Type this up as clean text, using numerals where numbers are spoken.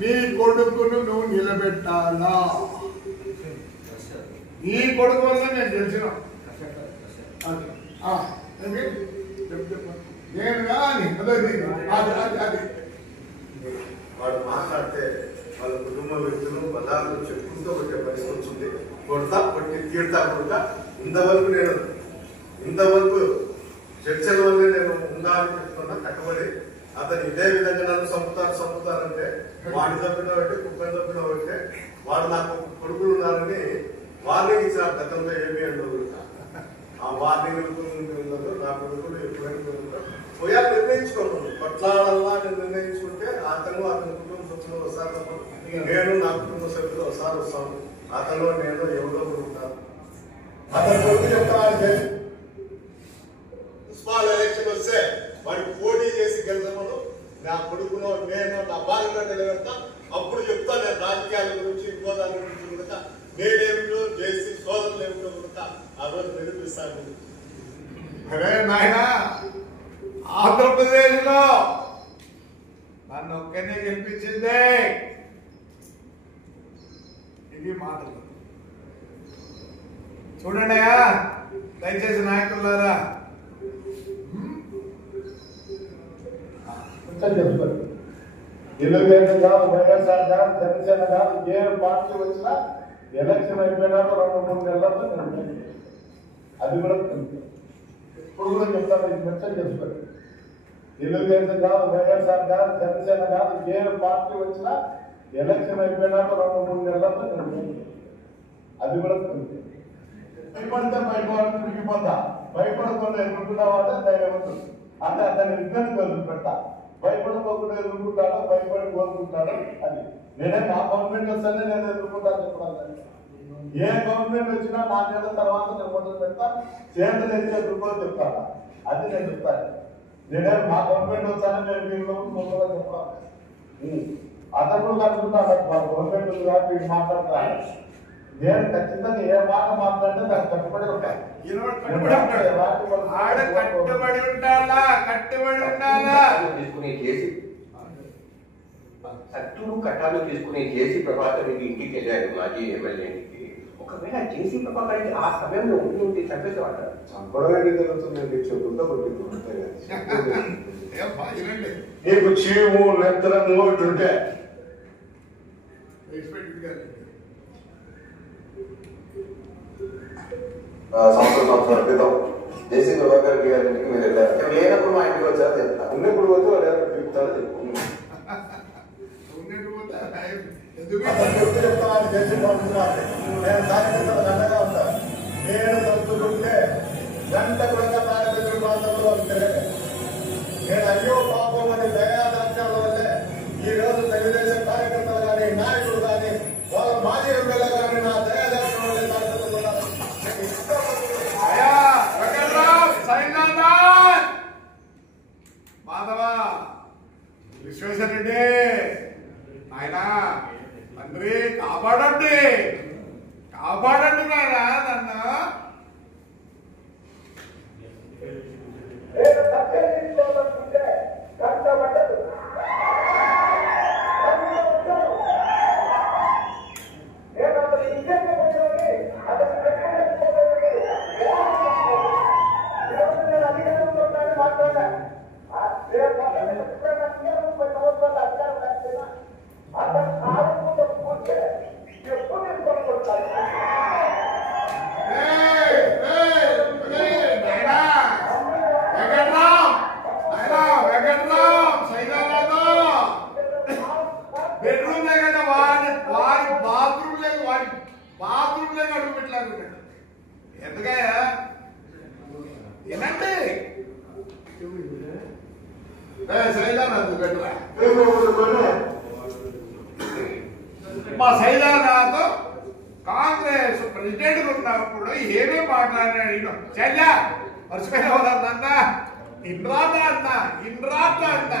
నీ కొడుకును నువ్వు నిలబెట్టాలా? నీ కొడుకు వల్ల నేను గెలిచిన నేను కానీ అది వాడు మాట్లాడితే వాళ్ళ కుటుంబ వ్యక్తులు పదాలు చెప్పుకుంటూ వచ్చే పరిస్థితి వచ్చింది. కొడతా కొట్టి తీరుతా కొడతా ఇంతవరకు చర్చల వల్లే నేను ఉండాలని చెప్తున్నా. కట్టుబడి అతను ఇదే విధంగా నన్ను చంపుతారంటే వాడి తప్పిన ఒకటి కుక్కని తప్పిన ఒకటి. వాడు నాకు కొడుకులు ఉన్నారని వార్నింగ్ ఇచ్చిన గతంలో ఏమీ ఉండదు. ఆ వార్నింగ్ నా కొడుకులు ఎప్పుడైనా పోయా నిర్ణయించుకోను. కొట్లాడాలా నిర్ణయించుకుంటే అతను కుటుంబ సభ్యులు వస్తారు, నేను నా కుటుంబ సభ్యులు ఒకసారి వస్తాను. అతను నేను ఎవరో ఉంటాను. అతని కొడుకు చెప్తాను మున్సిపల్ ఎలక్షన్ వస్తే వాడికి పోటీ చేసి గెలిచమను. నా కొడుకునో నేను నా భార్యలో నిలబెడతా. అప్పుడు చెప్తా నేను రాజకీయాల గురించి ఇంకో దాని గురించి కొడతా. నేనేమిటో చేసి సోదరులు ఏమిటో కొడతా. ఆ రోజు నిరూపిస్తాను. అరే నాయనా, ఆంధ్రప్రదేశ్ లో నన్ను ఒక్కనే గెలిపించింది. ఇది మాటలు చూడండి దయచేసి నాయకులారా. తెలుగుదేశం కాదు, వైఎస్ఆర్ కాదు, జనసేన కాదు, ఏ పార్టీ వచ్చినా ఎలక్షన్ అయిపోయినాక 2-3 నెలల్లో అది కూడా ఇప్పుడు కూడా చెప్తాను. ఇది మెచ్చని తెలుసుకోండి. తెలుగుదేశం కాదు, వైఎస్ఆర్ కాదు, జనసేన కాదు, ఏ పార్టీ వచ్చినా ఎలక్షన్ అయిపోయినాక 2-3 నెలల్లో అది కూడా భయపడితే భయపడి తిరిగిపోతా. భయపడకుండా ఎదుర్కొన్నామంటే ధైర్యం ఉంటుంది. అంటే అతని విజ్ఞానం వదిలిపెడతా. భయపడకుండా ఎదుర్కొంటాడో భయపడి కోరుకుంటాడో అది. నేనే నా గవర్నమెంట్ వస్తేనే నేను ఎదుర్కొంటాను చెప్పడానికి. ఏ గవర్నమెంట్ వచ్చినా 4 నెలల తర్వాత నేను మొదలు పెడతా. చేతులు ఎత్తి ఎదుర్కొని చెప్తాను. అది నేను చెప్తాను. నేనే మా గవర్నమెంట్ వస్తానే నేను మీరు ముందుగా చెప్పాను. అతను కనుకుంటాను మా గవర్నమెంట్ ఉంది కాబట్టి మాట్లాడతాను. నేను ఖచ్చితంగా ఏ మాట మాట్లాడితే దానికి కట్టుబడి ఉంటాను. సట్టును కట్టాలు తీసుకునే జేసీ ప్రభాకర్ రెడ్డి ఇంటికి వెళ్ళాడు, మాజీ ఎమ్మెల్యే ఇంటికి. ఒకవేళ జేసీ ప్రభాకర్ రెడ్డి ఆ సమయంలో ఉండి చంపేసేవాడు. చంపడానికి జరుగుతుందండి. చెప్పులతో నీకు చీము నెత్తరము ఇటుంటే సంవత్సరం క్రితం జేసీ ప్రభాకర్ రెడ్డి గారి ఇంటికి మీరు వెళ్ళారు. లేనప్పుడు మా ఇంటికి వచ్చారు చెప్తాను. ఉన్నప్పుడు పోతే వాళ్ళు ఎవరు చెప్తారో చెప్పుకున్నాను. నేను కార్యకర్తలు గంటగా ఉంటాను. నేను తప్పుకుంటే గంట కూడా కార్యకర్తల ప్రాంతంలో తిరగలేదు. నేను అయ్యో పాపం అని దయాదాక్షాల వల్లే ఈ రోజు తెలుగుదేశం కార్యకర్తలు కానీ నాయకులు కానీ వాళ్ళ మాజీ ఎమ్మెల్యే కానీ నా దయాదాక్షం వల్లే కార్యకర్తలు మాధవ విశ్వేశ్వరరెడ్డి ఆయన తండ్రి కాపాడండి నాయన నన్ను. బాత్రూంలో అడుగు పెట్టలేకున్నాడు. ఎందుకయ్యా ఏనండి మా సైదానాథ్ కాంగ్రెస్ ప్రెసిడెంట్ ఉన్నప్పుడు ఏమేమి మాట్లాడినాడు. చల్లా మర్చిపోయిన వాళ్ళంతా ఇంద్రాత అన్న